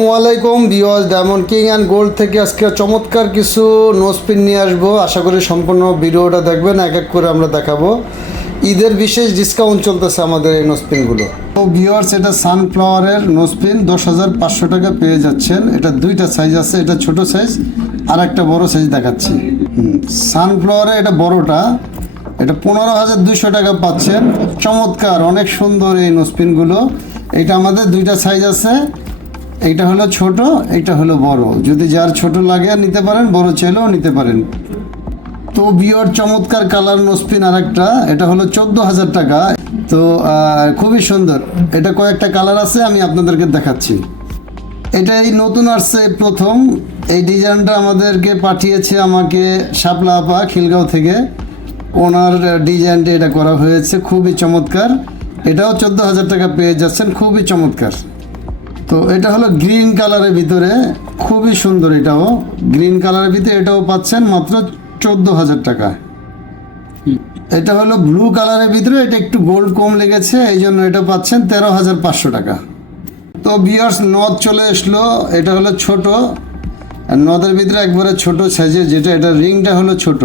আসসালামু আলাইকুম viewers, diamond king and gold থেকে আজকে চমৎকার কিছু নোজপিন নিয়ে আসবো। আশা করি সম্পূর্ণ ভিডিওটা দেখবেন, এক এক করে আমরা দেখাবো। ঈদের বিশেষ ডিসকাউন্ট চলতেছে আমাদের এই নোজপিনগুলো। তো ভিউয়ার্স, এটা সানফ্লাওয়ারের নোজপিন 10,500 টাকা পেয়ে যাচ্ছেন। এটা দুইটা সাইজ আছে, এটা ছোট সাইজ আর একটা বড় সাইজ দেখাচ্ছি। সানফ্লাওয়ারে এটা বড়টা, এটা 15,200 টাকা পাচ্ছেন। চমৎকার, অনেক সুন্দর এই নোজপিনগুলো। এটা আমাদের দুইটা সাইজ আছে, এইটা হলো ছোট, এইটা হলো বড়। যদি যার ছোট লাগে নিতে পারেন, বড় চাইলেও নিতে পারেন। তো বিয়র চমৎকার কালার নোজপিন আর একটা, এটা হলো 14,000 টাকা। তো খুবই সুন্দর। এটা কয়েকটা কালার আছে, আমি আপনাদেরকে দেখাচ্ছি। এটা এই নতুন আসছে প্রথম, এই ডিজাইনটা আমাদেরকে পাঠিয়েছে আমাকে শাপলা আপা খিলগাঁও থেকে। ওনার ডিজাইনটা এটা করা হয়েছে, খুবই চমৎকার। এটাও 14,000 টাকা পেয়ে যাচ্ছেন, খুবই চমৎকার। তো এটা হলো গ্রিন কালারের ভিতরে, খুবই সুন্দর। এটাও গ্রিন কালারের ভিতরে, এটাও পাচ্ছেন মাত্র 14,000 টাকা। এটা হলো ব্লু কালারের ভিতরে, এটা একটু গোল্ড কম লেগেছে, এই জন্য এটা পাচ্ছেন 13,500 টাকা। তো ভিউয়ার্স, নথ চলে আসলো। এটা হলো ছোট, নথের ভিতরে একবারে ছোট সাইজের, যেটা এটা রিংটা হলো ছোট।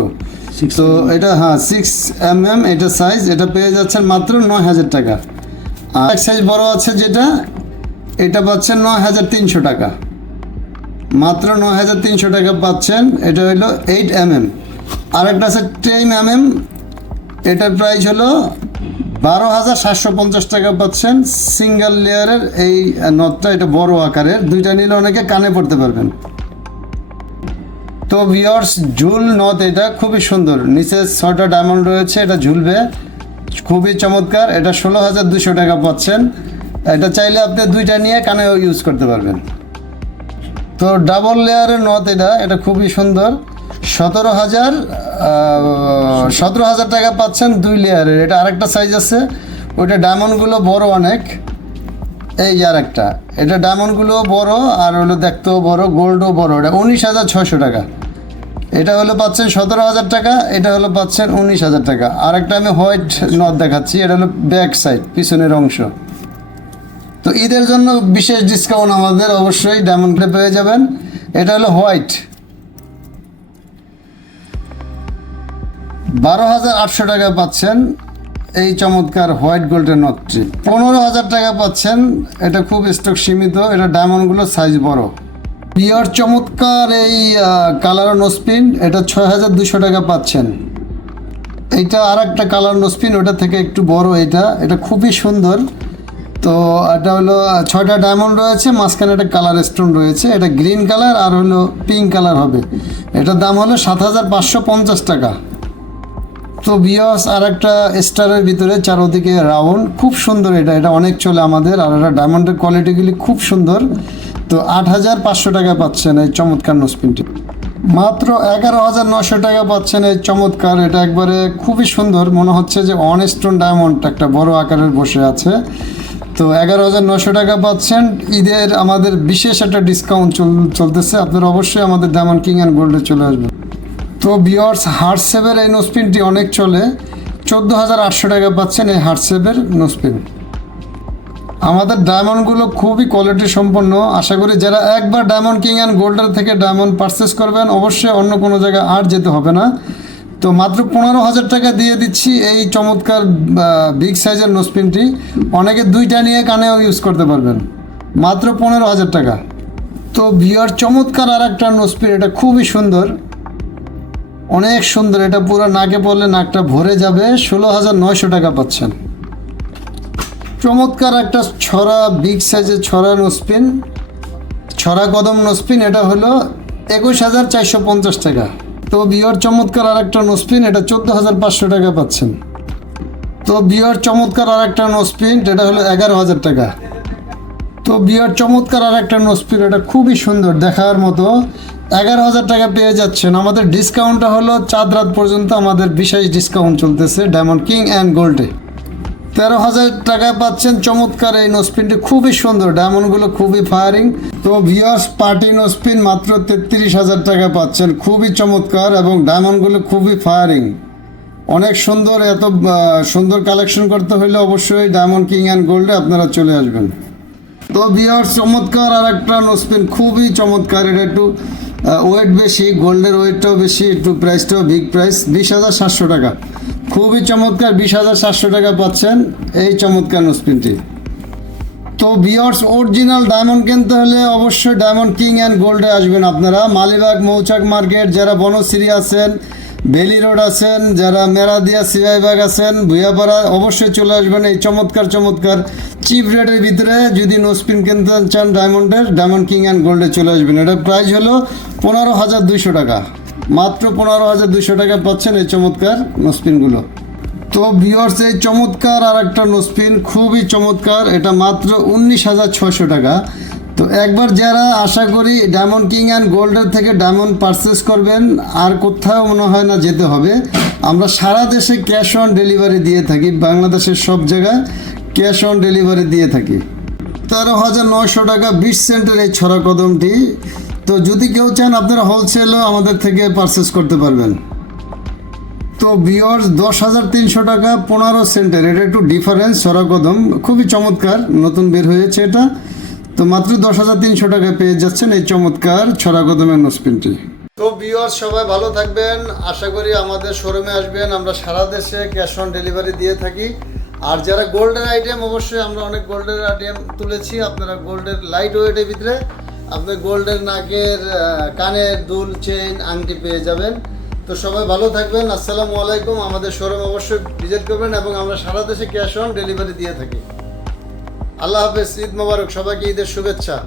তো এটা 6mm এটা সাইজ, এটা পেয়ে যাচ্ছেন মাত্র 9,000 টাকা। আর এক সাইজ বড় আছে যেটা, এটা পাচ্ছেন 9,300 টাকা, মাত্র 9,300 টাকা পাচ্ছেন। এটা হলো 8mm। আর একটা আছে 10mm, এটার প্রাইস হলো 12,750 টাকা পাচ্ছেন। সিঙ্গেল লেয়ারের এই নথটা, এটা বড় আকারের, দুইটা নিলে অনেকে কানে পড়তে পারবেন। তো ভিউয়ার্স, ঝুল নথ, এটা খুবই সুন্দর, নিচে 6টা ডায়মন্ড রয়েছে, এটা ঝুলবে, খুবই চমৎকার। এটা 16,200 টাকা পাচ্ছেন। এটা চাইলে আপনি দুইটা নিয়ে কানে ইউজ করতে পারবেন। তো ডাবল লেয়ারের নথ, এটা খুবই সুন্দর। 17,000 টাকা পাচ্ছেন 2 লেয়ারের। এটা আরেকটা সাইজ আছে, ওইটা ডায়মন্ডগুলো বড় অনেক। এই আর একটা, এটা ডায়মন্ডগুলো বড় আর হলো দেখতেও বড়, গোল্ডও বড়। এটা 19,600 টাকা। এটা হলো পাচ্ছেন 17,000 টাকা, এটা হলো পাচ্ছেন 19,000 টাকা। আরেকটা আমি হোয়াইট নথ দেখাচ্ছি, এটা হলো ব্যাক সাইড, পিছনের অংশ। তো ঈদের জন্য বিশেষ ডিসকাউন্ট আমাদের, অবশ্যই ডায়মন্ডে পেয়ে যাবেন। এটা হলো হোয়াইট, 12,800 টাকা পাচ্ছেন এই চমৎকার হোয়াইট গোল্ডের নথটি। 15,000 টাকা পাচ্ছেন, এটা খুব স্টক সীমিত, এটা ডায়মন্ডগুলো সাইজ বড়। পিওর চমৎকার এই কালার নোজপিন, এটা 6,200 টাকা পাচ্ছেন। এইটা আর একটা কালার নোজপিন, ওটা থেকে একটু বড়। এটা খুবই সুন্দর। তো এটা হলো 6টা ডায়মন্ড রয়েছে, মাঝখানে একটা কালার স্টোন রয়েছে, এটা গ্রিন কালার আর হলো পিঙ্ক কালার হবে। এটার দাম হলো 7,550 টাকা। তো ভিউয়ার্স, আর একটা স্টারের ভিতরে চারোদিকে রাউন্ড, খুব সুন্দর। এটা অনেক চলে আমাদের, আর এটা ডায়মন্ডের কোয়ালিটিগুলি খুব সুন্দর। তো 8,500 টাকা পাচ্ছেন এই চমৎকার নোজপিনটি। মাত্র 11,900 টাকা পাচ্ছেন এই চমৎকার। এটা একবারে খুবই সুন্দর, মনে হচ্ছে যে অন স্টোন ডায়মন্ড একটা বড় আকারের বসে আছে। তো 11,900 টাকা পাচ্ছেন। ঈদের আমাদের বিশেষ একটা ডিসকাউন্ট চলতেছে, আপনারা অবশ্যই আমাদের ডায়মন্ড কিং অ্যান্ড গোল্ডে চলে আসবেন। তো ভিউয়ার্স, হার্টসেপের এই নোজপিনটি অনেক চলে, 14,800 টাকা পাচ্ছেন এই হার্টসেপের নোজপিন। আমাদের ডায়মন্ডগুলো খুবই কোয়ালিটি সম্পন্ন। আশা করি যারা একবার ডায়মন্ড কিং অ্যান্ড গোল্ডের থেকে ডায়মন্ড পারচেস করবেন, অবশ্যই অন্য কোনো জায়গায় আর যেতে হবে না। তো মাত্র 15,000 টাকা দিয়ে দিচ্ছি এই চমৎকার বিগ সাইজের নোজপিনটি। অনেকে দুইটা নিয়ে কানেও ইউজ করতে পারবেন, মাত্র 15,000 টাকা। তো ভিউয়ার চমৎকার আর একটা নোজপিন, এটা খুবই সুন্দর, অনেক সুন্দর। এটা পুরো নাকে পড়লে নাকটা ভরে যাবে। 16,900 টাকা পাচ্ছেন। চমৎকার একটা ছড়া, বিগ সাইজের ছড়া নোজপিন, ছড়া কদম নোজপিন, এটা হলো 21,450 টাকা। তো বিয়র চমৎকার আর একটা নোজপিন, এটা 14,500 টাকা পাচ্ছেন। তো বিয়র চমৎকার আর একটা নোজপিন, এটা হলো 11,000 টাকা। তো বিয়র চমৎকার আর একটা নোজপিন, এটা খুবই সুন্দর, দেখার মতো, 11,000 টাকা পেয়ে যাচ্ছেন। আমাদের ডিসকাউন্টটা হলো চাঁদ রাত পর্যন্ত, আমাদের বিশেষ ডিসকাউন্ট চলতেছে ডায়মন্ড কিং অ্যান্ড গোল্ডে। 13,000 টাকায় পাচ্ছেন চমৎকার এই নোজপিনটি, খুবই সুন্দর, ডায়মন্ডগুলো খুবই ফায়ারিং। তো ভিউয়ার্স, পার্টি নোজপিন মাত্র 33,000 টাকা পাচ্ছেন, খুবই চমৎকার এবং ডায়মন্ডগুলো খুবই ফায়ারিং, অনেক সুন্দর। এত সুন্দর কালেকশন করতে হলে অবশ্যই ডায়মন্ড কিং অ্যান্ড গোল্ডে আপনারা চলে আসবেন। তো ভিউয়ার্স, চমৎকার আর একটা নোসপিন, খুবই চমৎকার। এটা একটু ওয়েট বেশি, গোল্ডের ওয়েটটাও বেশি, একটু প্রাইসটাও বিগ প্রাইস, 20,700 টাকা। খুবই চমৎকার, 20,700 টাকা পাচ্ছেন এই চমৎকার নোসপিনটি। তো ভিউয়ার্স, অরিজিনাল ডায়মন্ড কিনতে হলে অবশ্যই ডায়মন্ড কিং অ্যান্ড গোল্ডে আসবেন আপনারা। মালিবাগ মৌচাক মার্কেট, যারা বনশ্রী আছেন, বেলি রোড আছেন, যারা মেরাদিয়া সিরাইবাগ আছেন, ভুইয়াপাড়া, অবশ্যই চলে আসবেন এই চমৎকার চমৎকার চিপ রেটের ভিতরে। যদি নোসপিন কিনতে চান ডায়মন্ডের, ডায়মন্ড কিং অ্যান্ড গোল্ডে চলে আসবেন। এটার প্রাইস হলো 15,200 টাকা। মাত্র 15,200 টাকা পাচ্ছেন এই চমৎকার নোসপিনগুলো। তো ভিউয়ার্স, এই চমৎকার আর একটা নোসপিন, খুবই চমৎকার। এটা মাত্র 19,600 টাকা। তো একবার যারা আশা করি ডায়মন্ড কিং অ্যান্ড গোল্ডের থেকে ডায়মন্ড পারচেস করবেন, আর কোথাও মনে হয় না যেতে হবে। আমরা সারা দেশে ক্যাশ অন ডেলিভারি দিয়ে থাকি, বাংলাদেশের সব জায়গায় ক্যাশ অন ডেলিভারি দিয়ে থাকি। 13,900 টাকা 20 সেন্টের এই ছড়া কদমটি। তো যদি কেউ চান আপনারা হোলসেলও আমাদের থেকে পারচেস করতে পারবেন। তো ভিউয়ার্স, 10,300 টাকা 15 সেন্টের, এটা একটু ডিফারেন্স। ছড়া কদম খুবই চমৎকার, নতুন বের হয়েছে এটা। তো মাত্র 10,300 টাকায় পেয়ে যাচ্ছেন এই চমৎকার ছড়া কদমের নোসপিনটি। তো ভিউয়ার্স, সবাই ভালো থাকবেন। আশা করি আমাদের শোরুমে আসবেন, আমরা সারা দেশে ক্যাশ অন ডেলিভারি দিয়ে থাকি। আর যারা গোল্ডের আইটেম, অবশ্যই আমরা অনেক গোল্ডের আইটেম তুলেছি। আপনারা গোল্ডের লাইট ওয়েটের ভিতরে আপনি গোল্ডের নাকের, কানের দুল, চেইন, আংটি পেয়ে যাবেন। তো সবাই ভালো থাকবেন। আসসালামু আলাইকুম। আমাদের শোরুম অবশ্যই ভিজিট করবেন এবং আমরা সারা দেশে ক্যাশ অন ডেলিভারি দিয়ে থাকি। আল্লাহ হাফেজ। ঈদ মোবারক, সবাইকে ঈদের শুভেচ্ছা।